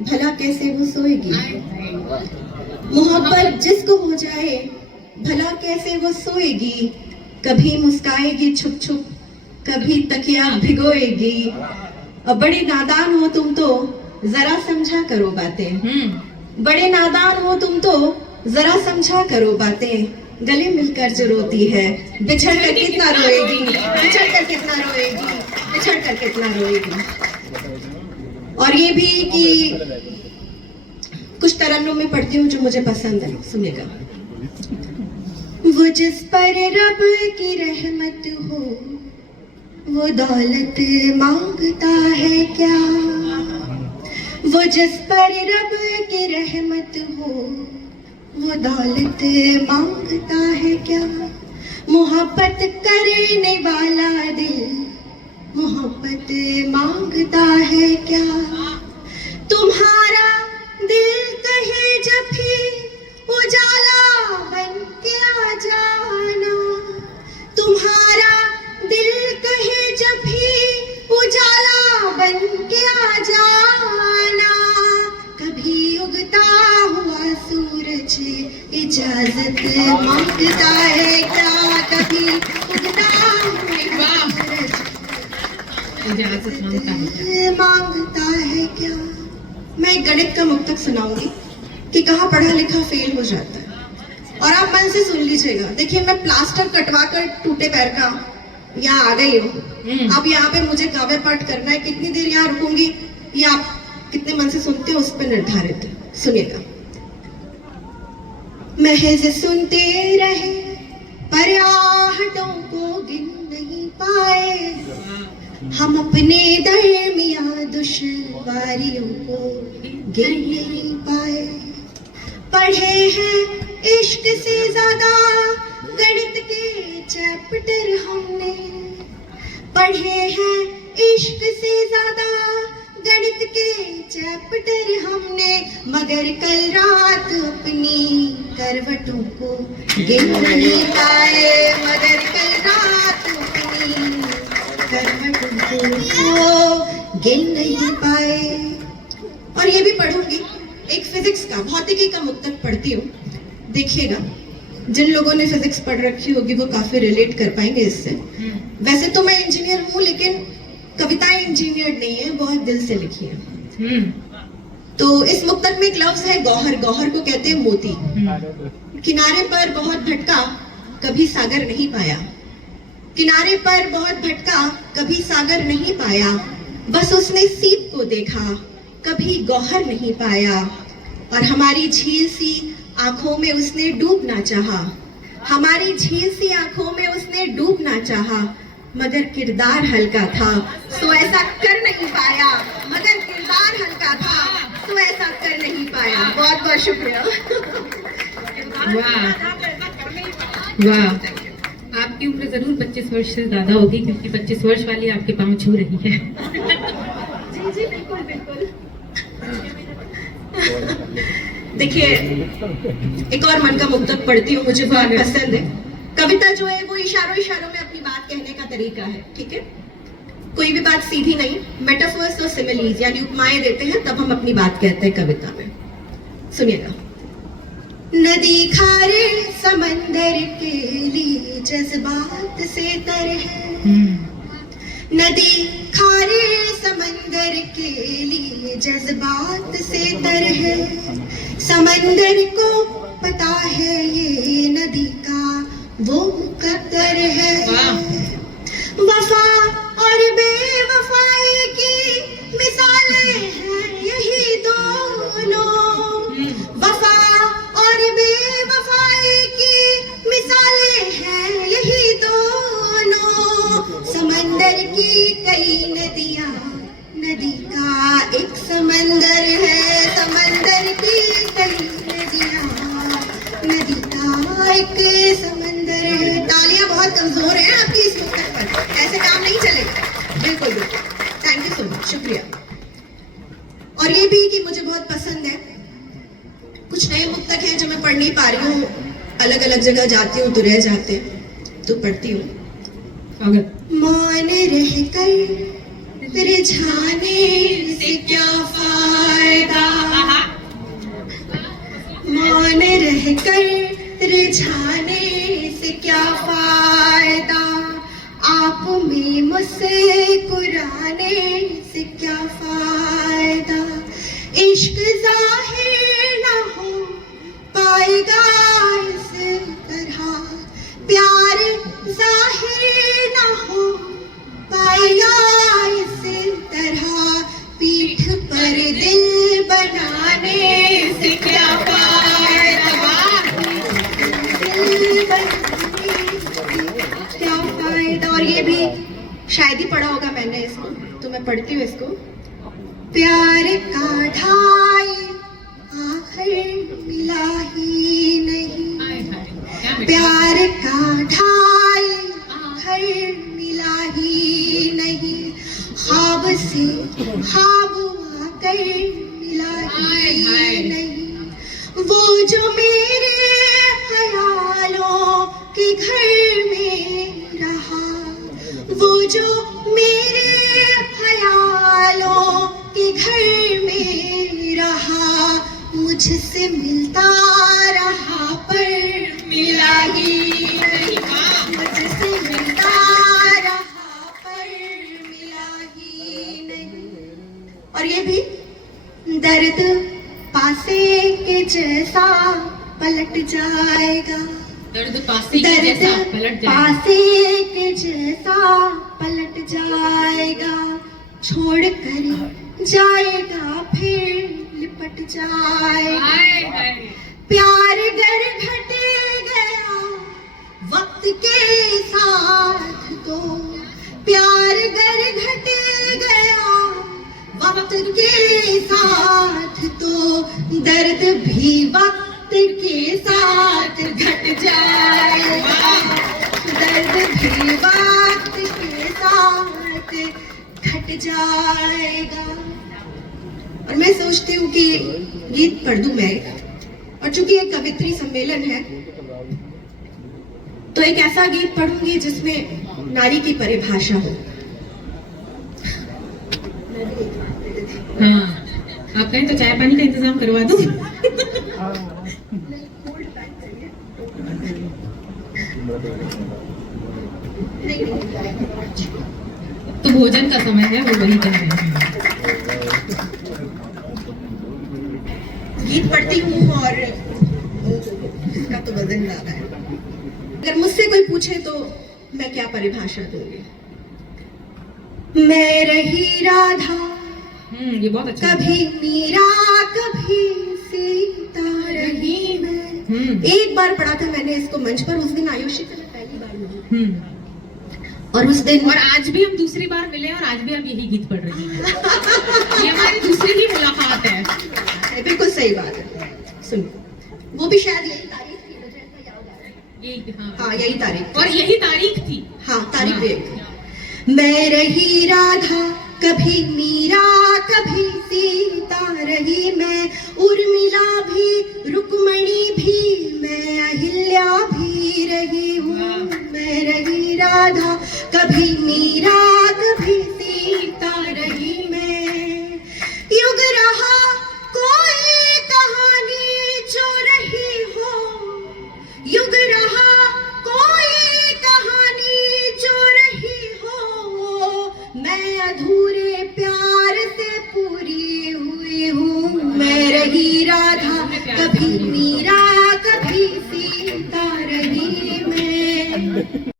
भला कैसे वो सोएगी। मोहब्बत जिसको हो जाए भला कैसे वो सोएगी। कभी मुस्काएगी छुप छुप, कभी तकिया भिगोएगी। और बड़े नादान हो तुम तो जरा समझा करो बातें। बड़े नादान हो तुम तो जरा समझा करो बातें। गले मिलकर जो रोती है बिछड़ कर कितना रोएगी, बिछड़ कर कितना रोएगी, बिछड़ कर कितना रोएगी। और ये भी कि कुछ तरन्नुम में पढ़ती हूँ जो मुझे पसंद है, सुनेगा। वो जिस पर रब की रहमत हो वो दौलत मांगता है क्या। वो जिस पर रब की रहमत हो वो दौलत मांगता है क्या। मोहब्बत करने वाला दिल मोहब्बत मांगता है क्या। तुम्हारा दिल कहे जब भी उजाला बन के आ जाना। तुम्हारा दिल कहे जब भी उजाला बन के आ जाना। कभी उगता हुआ सूरज इजाजत मांगता है क्या। कभी उगता हुआ सूरज इजाजत मांगता है क्या। मैं एक गणित का मुक्तक सुनाऊंगी कि कहाँ पढ़ा लिखा फेल हो जाता है, और आप मन से सुन लीजिएगा। देखिए, मैं प्लास्टर कटवा कर टूटे पैर का यहाँ आ गई हूँ। अब यहाँ पे मुझे काव्य पाठ करना है। कितनी देर यहाँ रुकूंगी ये आप कितने मन से सुनते हो उस पर निर्धारित है। सुनिएगा। महज सुनते रहे पर आहटों को गिन नहीं पाए। हम अपने दरमियां दुश्वारियों को गिन नहीं पाए। पढ़े हैं इश्क से ज्यादा गणित के चैप्टर हमने। पढ़े हैं इश्क से ज्यादा गणित के चैप्टर हमने। मगर कल रात अपनी करवटों को गिन नहीं पाए। मगर कल रात अपनी करवटों को गिन नहीं पाए। और ये भी पढ़ूंगी, एक फिजिक्स का भौतिकी का मुक्तक पढ़ती हूँ। देखिएगा, जिन लोगों ने फिजिक्स पढ़ रखी होगी वो काफी रिलेट कर पाएंगे इससे। वैसे तो मैं इंजीनियर हूँ लेकिन कविताएं इंजीनियर नहीं है, बहुत दिल से लिखी है। तो इस मुक्तक में एक लफ्ज है गौहर। गौहर को कहते हैं मोती। किनारे पर बहुत भटका कभी सागर नहीं पाया। किनारे पर बहुत भटका कभी सागर नहीं पाया। बस उसने सीप को देखा कभी गौहर नहीं पाया। और हमारी झील सी आंखों में उसने डूबना चाहा। हमारी झील सी आंखों में उसने डूबना चाहा। मगर किरदार हल्का था तो ऐसा कर नहीं पाया। मगर किरदार हल्का था तो ऐसा कर नहीं पाया। बहुत बहुत शुक्रिया। वाह वाह, आपकी उम्र जरूर 25 वर्ष से ज्यादा होगी क्योंकि 25 वर्ष वाली आपके पांव छू रही है। जी जी बिल्कुल बिल्कुल। देखिए, एक और मन का मुक्तक पढ़ती हूँ, मुझे बहुत पसंद है। कविता जो है वो इशारों इशारों में अपनी बात कहने का तरीका है, ठीक है। कोई भी बात सीधी नहीं, मेटाफर्स और सिमिलीज यानी उपमाएं देते हैं तब हम अपनी बात कहते हैं कविता में। सुनिएगा। नदी खारे समंदर के लिए जज्बात से तर है। नदी खारे समंदर के लिए जज्बात से तर है। समंदर को पता है ये नदी का वो मुकद्दर है। वफा और बेवफाई की मिसालें हैं यही दोनों। वफा और बेवफाई की मिसालें हैं यही दोनों। समंदर की कई नदियाँ नदी का एक समंदर है। समंदर की कई नदियाँ नदी का एक समंदर है। तालियां बहुत कमजोर हैं आपकी इस मुक्तक पर, ऐसे काम नहीं चलेगा। बिल्कुल बिल्कुल, थैंक यू सो मच, शुक्रिया। और ये भी कि मुझे बहुत पसंद है, कुछ नए मुक्तक हैं जो मैं पढ़ नहीं पा रही हूँ, अलग अलग जगह जाती हूँ तो रह जाते, तो पढ़ती हूँ। मौन रहकर रिझाने से क्या फायदा, मौन रहकर रिझाने से क्या फायदा, आप में मुस्कुराने से क्या फायदा, इश्क जाहिर न हो पाएगा इस तरह, प्यार जाहिर न हो पाएगा इस तरह, पीठ पर दिल बनाने से क्या फायदा, दिल बनाने से क्या फायदा। और ये भी शायद ही पढ़ा होगा मैंने इसको, तो मैं पढ़ती हूँ इसको। प्यार का ढाई आखिर मिला ही नहीं, प्यार का ढाई आखिर मिला ही नहीं, ख्वाब से ख्वाब आकर मिला ही नहीं, वो जो मेरे ख्यालों के घर में रहा, वो जो मेरे ख्यालों के घर में रहा, मुझसे मिलता रहा पर मिला ही नहीं, मुझसे मिलता रहा पर मिला ही नहीं। और ये भी, दर्द पासे के जैसा पलट जाएगा, दर्द पासे के जैसा पलट जाएगा, पासे के जैसा पलट जाएगा, छोड़ कर जाएगा फिर लिपट जाएगा, प्यार गर घट गया वक्त के साथ तो, प्यार गर घट गया वक्त के साथ तो, दर्द भी वक्त के साथ घट जाएगा, दर्द भी वक्त के साथ घट जाएगा। और मैं सोचती हूँ कि गीत पढ़ दूं मैं, और चूंकि एक कवित्री सम्मेलन है तो एक ऐसा गीत पढ़ूंगी जिसमें नारी की परिभाषा हो। हाँ, आप कहें तो चाय पानी का इंतजाम करवा दूं। तो भोजन का समय है, वो वही कह रहे हैं। गीत पढ़ती हूँ और इसका तो वजन ज्यादा है। अगर मुझसे कोई पूछे तो मैं क्या परिभाषा दूंगी। मैं रही राधा, ये बहुत अच्छा कभी मीरा कभी सीता रही मैं। एक बार पढ़ा था मैंने इसको मंच पर, उस दिन आयुषी से मैं पहली बार मिली, और उस दिन, और आज भी हम दूसरी बार मिले और आज भी हम यही गीत पढ़ रही हैं। ये हमारी दूसरी ही मुलाकात है। बिल्कुल सही बात है। सुनो, वो भी शायद यही तारीख थी, मुझे ऐसा याद आ रहा है। यही, हाँ यही तारीख, और यही तारीख थी। हाँ तारीख भी एक थी। मैं रही राधा, कभी मीरा कभी सीता रही मैं, उर्मिला भी रुक्मणी भी मैं अहिल्या भी रही हूँ। मैं रही राधा, कभी मीरा कभी सीता रही मैं, युग रहा कोई कहानी जो रही हो, युग रहा कोई कहानी जो रही हो, मैं अधूरे प्यार से पूरी हुई हूँ। मैं रही राधा, कभी मीरा कभी सीता रही मैं।